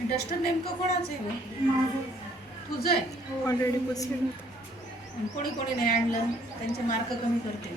Duster नेमकं कोणाचं आहे गं? माझं. तुझं आहे? ऑलरेडी पुसलेलं. कोणी कोणी नाही आणलं, त्यांचे मार्क कमी करते.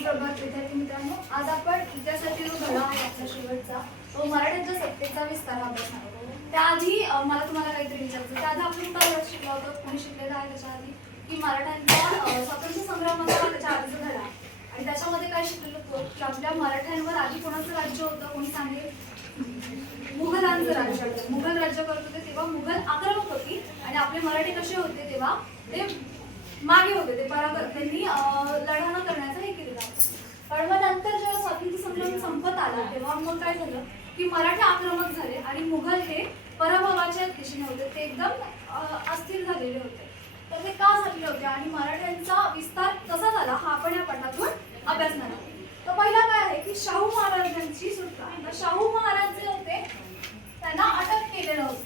सुप्रभात विद्यार्थी मित्रांनो, आज आपण इतिहासातील जो धडा आहे आपला शेवटचा तो मराठ्यांच्या सत्तेचा विस्तार हा अभ्यासणार आहोत. त्याआधी मला तुम्हाला काहीतरी विचारायचं. त्याआधी आपण काय शिकलो होतो, कोणी शिकलेलं आहे त्याच्या आधी की मराठ्यांच्या स्वातंत्र्य संग्रामाचा त्याच्या आधीचा धडा आणि त्याच्यामध्ये काय शिकलेलं होतं की आपल्या मराठ्यांवर आधी कोणाचं राज्य होतं कोणी सांगेल? मुघलांचं राज्य होतं. मुघल राज्य करत होते तेव्हा मुघल आक्रमक होती आणि आपले मराठी कसे होते तेव्हा ते मागे होते. ते त्यांनी लढा न करण्याचा हे केलेला. पण मग नंतर जेव्हा स्वातंत्र्य संग्राम संपत आला तेव्हा मग काय झालं की मराठे आक्रमक झाले आणि मुघल हे पराभवाच्या दिशेने होते. ते एकदम अस्थिर झालेले होते. तर ते का झालेले होते आणि मराठ्यांचा विस्तार कसा झाला हा आपण या पाठातून अभ्यासणार आहोत. तर पहिला काय आहे की शाहू महाराजांची सुटका. तर शाहू महाराज जे होते त्यांना अटक केलेलं होतं.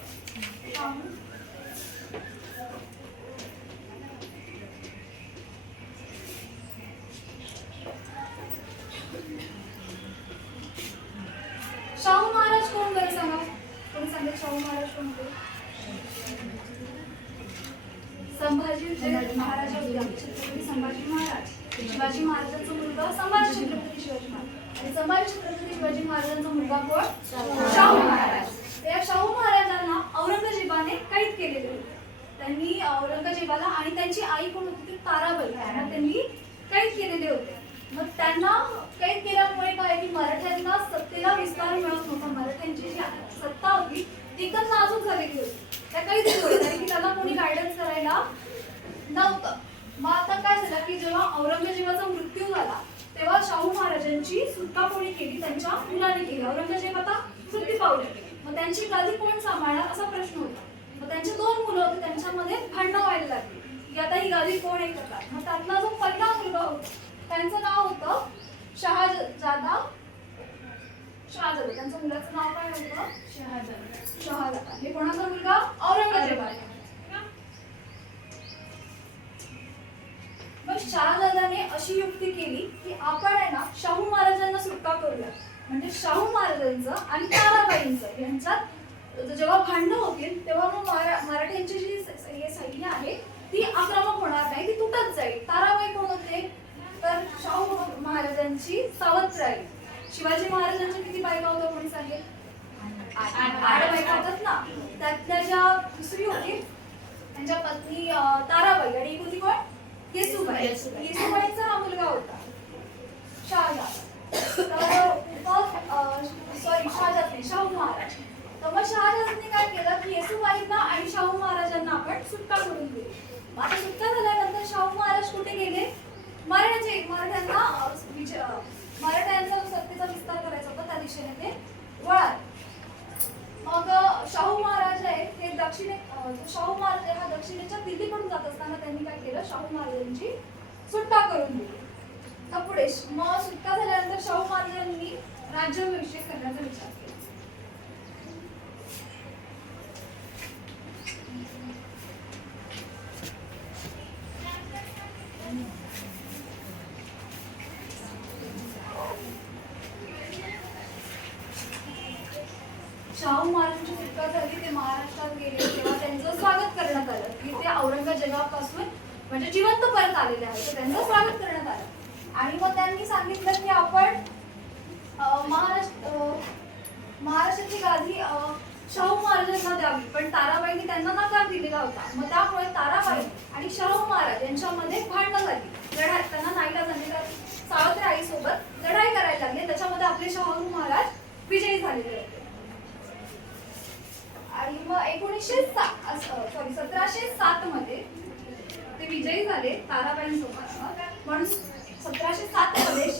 शाहू महाराज कोण बरं सांगा? कोणी सांगेल शाहू महाराज कोण होते? संभाजी महाराज होते. छत्रपती संभाजी महाराज. शिवाजी महाराजांचा मुलगा संभाजी छत्रपती शिवाजी महाराज आणि संभाजी छत्रपती शिवाजी महाराजांचा मुलगा कोण? शाहू महाराज. त्या शाहू महाराजांना औरंगजेबाने कैद केलेले होते. त्यांनी औरंगजेबाला आणि त्यांची आई कोण होती ती ताराबाई यांना त्यांनी कैद केलेले होते. मग त्यांना कैद केल्यामुळे काय की मराठ्यांना सत्तेला विस्तार मिळत नव्हता. मराठ्यांची जी सत्ता होती ती एकदम नाजूक झालेली होती त्या कैदीमुळे, कारण की त्यांना कोणी गायडन्स करायला नव्हतं. मग आता काय झालं की जेव्हा औरंगजेबाचा मृत्यू झाला तेव्हा शाहू महाराजांची सुटका कोणी केली? त्यांच्या मुलाने केली. औरंगजेब आता मृत्यू पावले. मग त्यांची गादी कोण सांभाळणार असा प्रश्न होता. मग त्यांचे दोन मुलं होते, त्यांच्यामध्ये भांडणं व्हायला लागली की आता ही गादी कोण आहे करतात. मग त्यातला जो पहिला मुलगा होता त्यांचं नाव होतं शहाजादा. त्यांच्या मुलाचं नाव काय होतं? शहाजादा. हे कोणाचा मुलगा? औरंगजेबाचा. मग शहाजादाने अशी युक्ती केली की आपण आहे ना शाहू महाराजांना सुटका करूया. म्हणजे शाहू महाराजांचं आणि ताराबाईंचं यांच्यात जेव्हा भांडणं होतील तेव्हा मग मराठ्यांची जी सैन्य आहे ती आक्रमक होणार नाही, ती तुटत जाईल. ताराबाई कोण होते? तर शाहू महाराजांची सावत्र आहे. शिवाजी महाराजांच्या किती बायका होत्या कोणी सांगेल? 8 बायका होतात ना. त्यातल्या ज्या दुसरी होती त्यांच्या पत्नी ताराबाई आणि एक होती कोण? येसुबाई. येसुबाईंचा हा मुलगा होता शहाजादा. शाहू महाराज. तर मग शहाजादांनी काय केलं की येसुबाईंना आणि शाहू महाराजांना आपण सुटका करून दिली. आता सुटका झाल्यानंतर शाहू महाराज कुठे गेले? मराठ्यांचा सत्तेचा विस्तार करायचा होता त्या दिशेने ते वळाले. मग शाहू महाराज आहे हे शाहू महाराज हा दक्षिणेच्या दिल्लीकडून जात असताना त्यांनी काय केलं? शाहू महाराजांची सुटका करून दिली. तर पुढे मग सुटका झाल्यानंतर शाहू महाराजांनी राज्याभिषेक करण्याचा विचार केला. शाहू महाराजांची सुटका झाली, ते महाराष्ट्रात गेले तेव्हा त्यांचं स्वागत करण्यात आलं की ते औरंगजेबापासून म्हणजे जिवंत परत आलेले आहेत, तर त्यांचं स्वागत करण्यात आलं. आणि मग त्यांनी सांगितलं की आपण महाराष्ट्राची गादी शाहू महाराजांना द्यावी, पण ताराबाईंनी त्यांना नकार दिलेला होता. मग त्यामुळे ताराबाई आणि शाहू महाराज यांच्यामध्ये भांडणं झाली, लढाई. त्यांना नाईला झालेल्या सावत्र आईसोबत लढाई करायला लागली. त्याच्यामध्ये आपले शाहू महाराज विजयी झालेले होते. आणि मग 1707 मध्ये ते विजयी झाले ताराबाईंसोबत. म्हणून 1707 मध्ये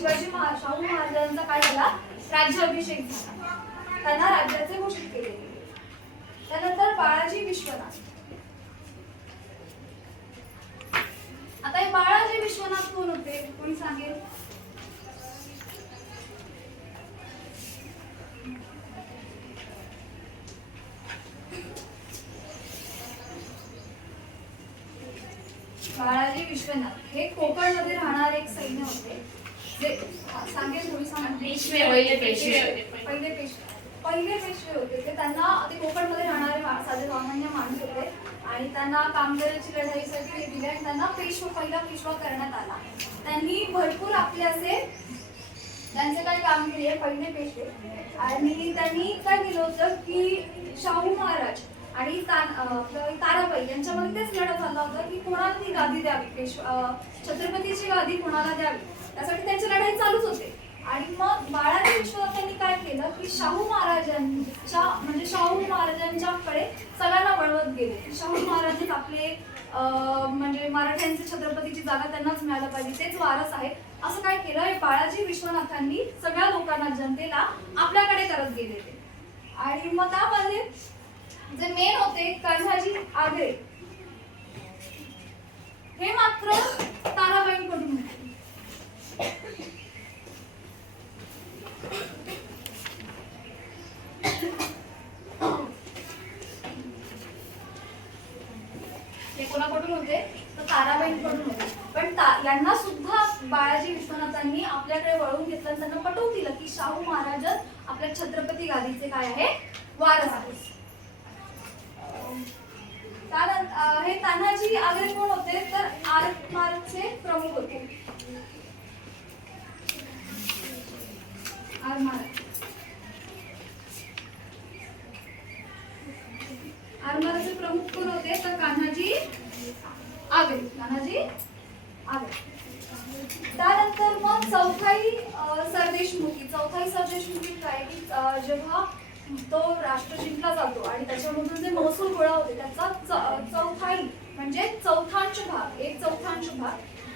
शाहू महाराजांचा काय झाला, राज्याभिषेक झाला. त्यांना राज्याचे घोषित केले गेले. त्यानंतर बाळाजी विश्वनाथ. आता हे बाळाजी विश्वनाथ कोण होते, कोणी सांगेल? बाळाजी विश्वनाथ हे कोकणमध्ये राहणारे एक सैन्य होते. जे सांगेल कोणी सांगेल? पहिले पेशवे होते. ते त्यांना ते कोकणमध्ये राहणारे साधे सामान्य माणूस होते आणि त्यांना कामगारांची लढाईसाठी ते दिले आणि त्यांना पहिला पेशवा करण्यात आला. त्यांनी भरपूर आपले असे त्यांचे काही कामगिरी पहिले पेशवे. आणि त्यांनी काय केलं होतं की शाहू महाराज आणि ताराबाई यांच्यामध्ये तेच लढत झाला होता की कोणाला ती गादी द्यावी, छत्रपतीची गादी कोणाला द्यावी, त्यासाठी त्यांची लढाई चालूच होते. आणि मग बाळाजी विश्वनाथांनी काय केलं की शाहू महाराजांच्याकडे सगळ्यांना वळवत गेले. शाहू महाराजच आपले म्हणजे मराठ्यांची छत्रपतीची जागा त्यांनाच मिळायला पाहिजे, तेच वारस आहेत, असं काय केलं बाळाजी विश्वनाथांनी सगळ्या लोकांना, जनतेला आपल्याकडे करत गेले ते. आणि मग त्यामध्ये जे मेन होते कान्हाजी आगरे, हे मात्र ताराबाईंकडून होते. ते कोणाकडून होते, तर ताराबाईंकडून होते. पण यांना सुद्धा बाळाजी विश्वनाथांनी आपल्याकडे वळवून घेतलं आणि त्यांना पटवून दिलं की शाहू महाराजच आपल्या छत्रपती गादीचे काय आहे, वारस आहे. हे तान्हाजी आगरे कोण होते, तर आरमारचे प्रमुख होते. आरमारचे प्रमुख कोण होते, तर कान्हाजी आगरे. त्यानंतर मग चौथाई सरदेशमुखी काय की जेव्हा तो राष्ट्र जिंकला जातो आणि त्याच्यामधून जे महसूल गोळा होते त्याचा चौथाई म्हणजे चौथांश भाग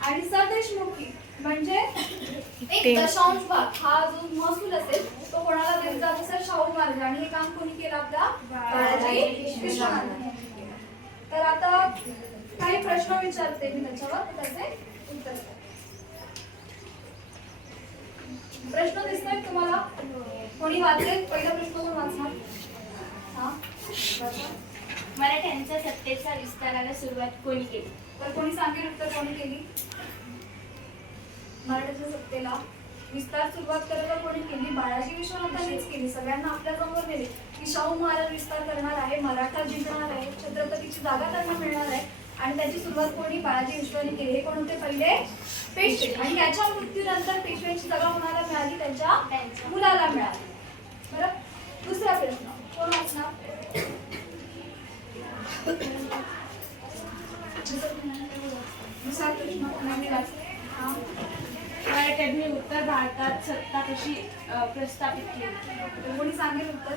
आणि सरदेशमुखी म्हणजे 1/10 भाग हा जो महसूल असेल तो कोणाला देत जात असेल, शाहू महाराज. आणि हे काम कोणी केलं, आपला बाळाजी विश्वनाथांनी. तर आता काही प्रश्न विचारते मी, त्याच्यावर त्याचे उत्तर द्या. प्रश्न दिसतोय तुम्हाला? कोणी वाचेल? पहिला प्रश्न कोण वाचणार? मराठ्यांच्या सत्तेचा विस्ताराला सुरुवात कोणी केली? तर कोणी सांगेल उत्तर, कोणी केली? मराठ्याच्या सत्तेला विस्तार सुरुवात करायला कोणी केली? बाळाजी विश्वनाथांनीच केली. सगळ्यांना आपल्या समोर नेले की शाहू महाराज विस्तार करणार आहे, मराठा जिंकणार आहे, छत्रपतीची जागा त्यांना मिळणार आहे. आणि त्याची सुरुवात कोणी? बाळाजी विश्वनाथांनी केली. हे कोण होते? पहिले पेशवे. आणि याच्या मृत्यूनंतर पेशव्यांची जागा कोणाला मिळाली? त्यांच्या मुलाला मिळाली. बरं, दुसरा प्रश्न कोण वाचणार? दुसरा प्रश्न कोणाने वाचला? मराठ्यांनी उत्तर भारतात सत्ता कशी प्रस्थापित केली? कोणी सांगेल उत्तर?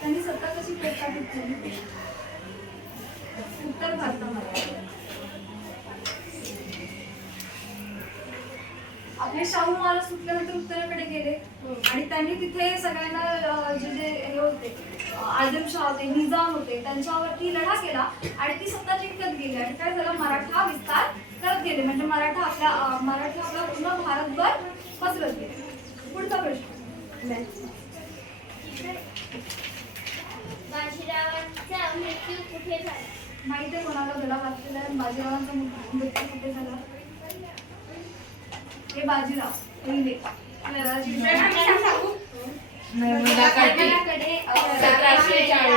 त्यांनी सत्ता कशी प्रस्थापित केली उत्तर भारतामध्ये? आपले शाहू महाराज सुटल्यानंतर उत्तरेकडे गेले आणि त्यांनी तिथे सगळ्यांना जे हे होते, आदिलशाह होते, निजाम होते, त्यांच्यावरती लढा केला आणि ती सत्ता जिंकत गेली. आणि काय झालं, मराठा विस्तार करत गेला. गेले म्हणजे मराठी आपला पूर्ण भारतभर पसरत गेले. पुढचा प्रश्न. बाजीरावांचा मृत्यू कुठे झाला? माहिती आहे कोणाला धडा वाचलेला आहे? बाजीरावांचा मृत्यू कुठे झाला? हे बाजीराव पहिले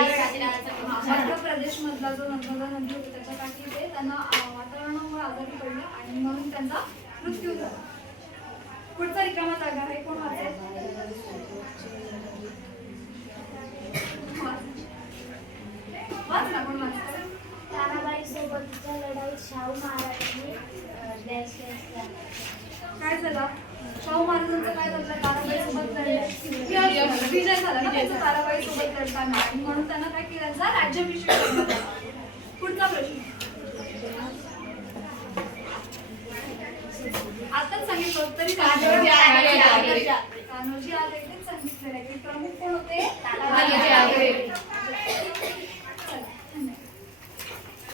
मध्य प्रदेश मधला जो नर्मदा नदी होती त्याच्या काठी ते त्यांना वातावरणामुळे आजारी पडले आणि म्हणून त्यांचा मृत्यू झाला. पुढचा रिकामा जागा आहे, कोण वाचेल? वाच ना, कोण वाचेल? ताराबाई सोबतच्या लढाईत शाहू महाराजांनी काय झालं? शाहू महाराजांचं काय झालं? ताराबाई सोबत लढले, विजय झाला ना त्यांचा ताराबाई सोबत लढताना आणि म्हणून त्यांना काय केलं? त्यांचा राज्याभिषेक करण्यात आला. पुढचा प्रश्न. आताच सांगितलं तरी कान्होजी आगरे तेच सांगितलेलं आहे की प्रमुख कोण होते? कान्होजी आगरे.